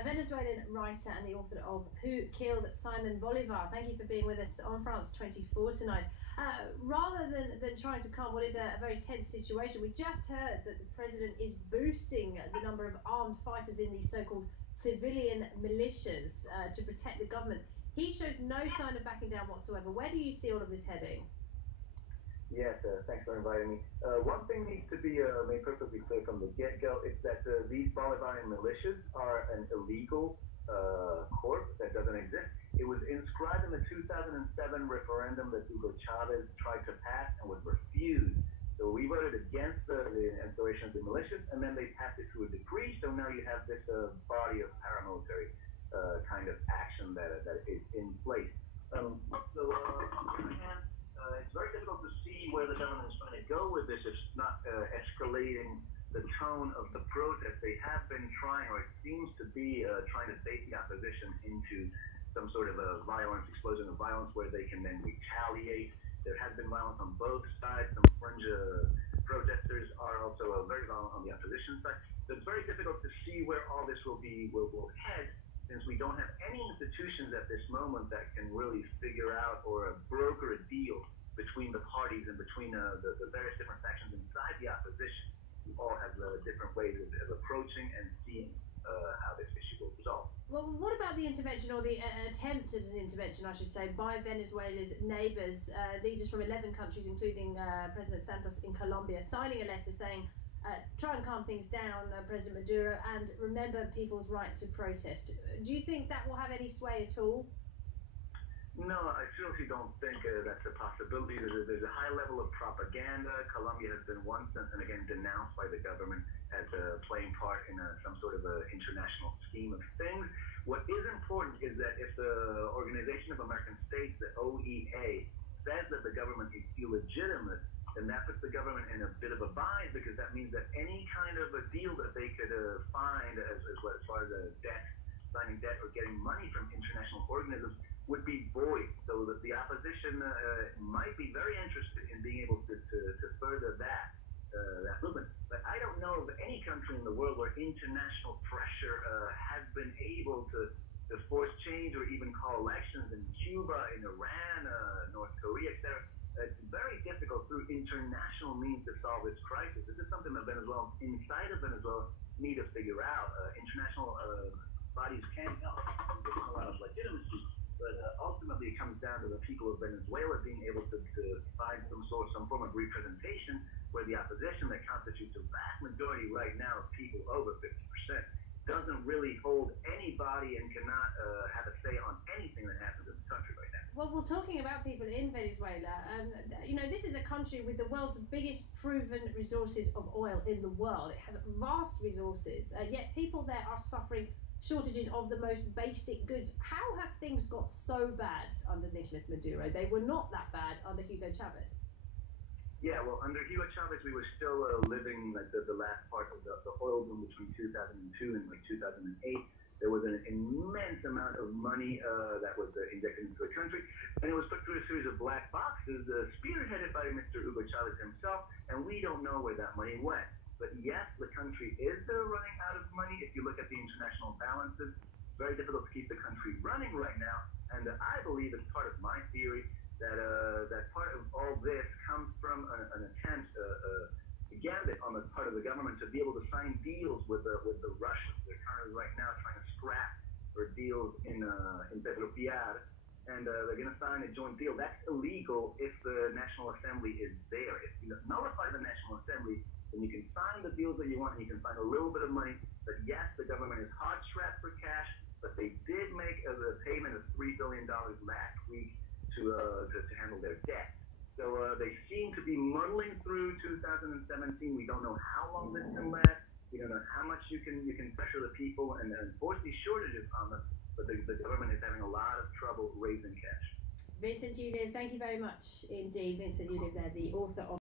a Venezuelan writer and the author of Who Killed Simon Bolivar. Thank you for being with us on France 24 tonight. Rather than trying to calm what is a very tense situation, we just heard that the president is boosting the number of armed fighters in these so-called civilian militias to protect the government. He shows no sign of backing down whatsoever. Where do you see all of this heading? Yes, thanks for inviting me. One thing needs to be made perfectly clear from the get-go is that these Bolivarian militias are an illegal corp that doesn't exist. It was inscribed in the 2007 referendum that Hugo Chavez tried to pass and was refused. So we voted against the installation of the militias, and then they passed it through a decree. So now you have this body of paramilitary kind of action that is in place. On the other hand, it's very difficult to see where the government is trying to go with this. It's not escalating the tone of the protest. They have been trying, or it seems to be trying to bait the opposition into some sort of a violence, explosion of violence, where they can then retaliate. There has been violence on both sides. Some fringe protesters are also very violent on the opposition side. So it's very difficult to see where all this will head, since we don't have any institutions at this moment that can really figure out or broker a deal between the parties and between the various different factions inside the opposition, who all have different ways of approaching and seeing how this issue will resolve. Well, what about the intervention, or the attempt at an intervention, I should say, by Venezuela's neighbours, leaders from 11 countries, including President Santos in Colombia, signing a letter saying, try and calm things down, President Maduro, and remember people's right to protest. Do you think that will have any sway at all? No, I seriously don't think that's a possibility. There's a high level of propaganda. Colombia has been once and again denounced by the government as playing part in some sort of international scheme of things. What is important is that if the Organization of American States, the OEA, says that the government is illegitimate, then that puts the government in a bit of a bind, because that means that any kind of a deal that they could find as far as signing debt or getting money from international organisms would be void. So that the opposition might be very interested in being able to further that movement. But I don't know of any country in the world where international pressure has been able to force change or even call elections. In Cuba, in Iran, North Korea, etc. It's very difficult through international means to solve this crisis. This is something that Venezuela, inside of Venezuela, need to figure out. International bodies can help and give them a lot of legitimacy, but ultimately it comes down to the people of Venezuela being able to find some form of representation, where the opposition, that constitutes a vast majority right now of people, over 50%, doesn't really hold anybody and cannot have a say on anything that happens in the country right now. Well, we're talking about people in Venezuela. You know, this is a country with the world's biggest proven resources of oil in the world. It has vast resources, yet people there are suffering shortages of the most basic goods. How have things got so bad under Nicolas Maduro? They were not that bad under Hugo Chavez. Yeah, well, under Hugo Chavez, we were still living like the last part of the oil boom between 2002 and like 2008. There was an immense amount of money that was injected into the country, and it was put through a series of black boxes, spearheaded by Mr. Hugo Chavez himself, and we don't know where that money went. But yes, the country is running out of money. If you look at the international balances, it's very difficult to keep the country running right now. And I believe, as part of my theory, that part of all this comes from an attempt, a gambit on the part of the government to be able to sign deals with the Russians. They're currently right now trying to scrap for deals in PetroPiar, and they're going to sign a joint deal. That's illegal if the National Assembly is there. If you nullify the National Assembly, then you can sign the deals that you want, and you can find a little bit of money. But yes, the government is hard-strapped for cash, but they did make a payment of $3 billion last week to handle their debt. So they seem to be muddling through 2017. We don't know how long this can last. We don't know how much you can pressure the people and force these shortages on them. But the government is having a lot of trouble raising cash. Vincent Ulive, thank you very much indeed. Vincent Ulive there, the author of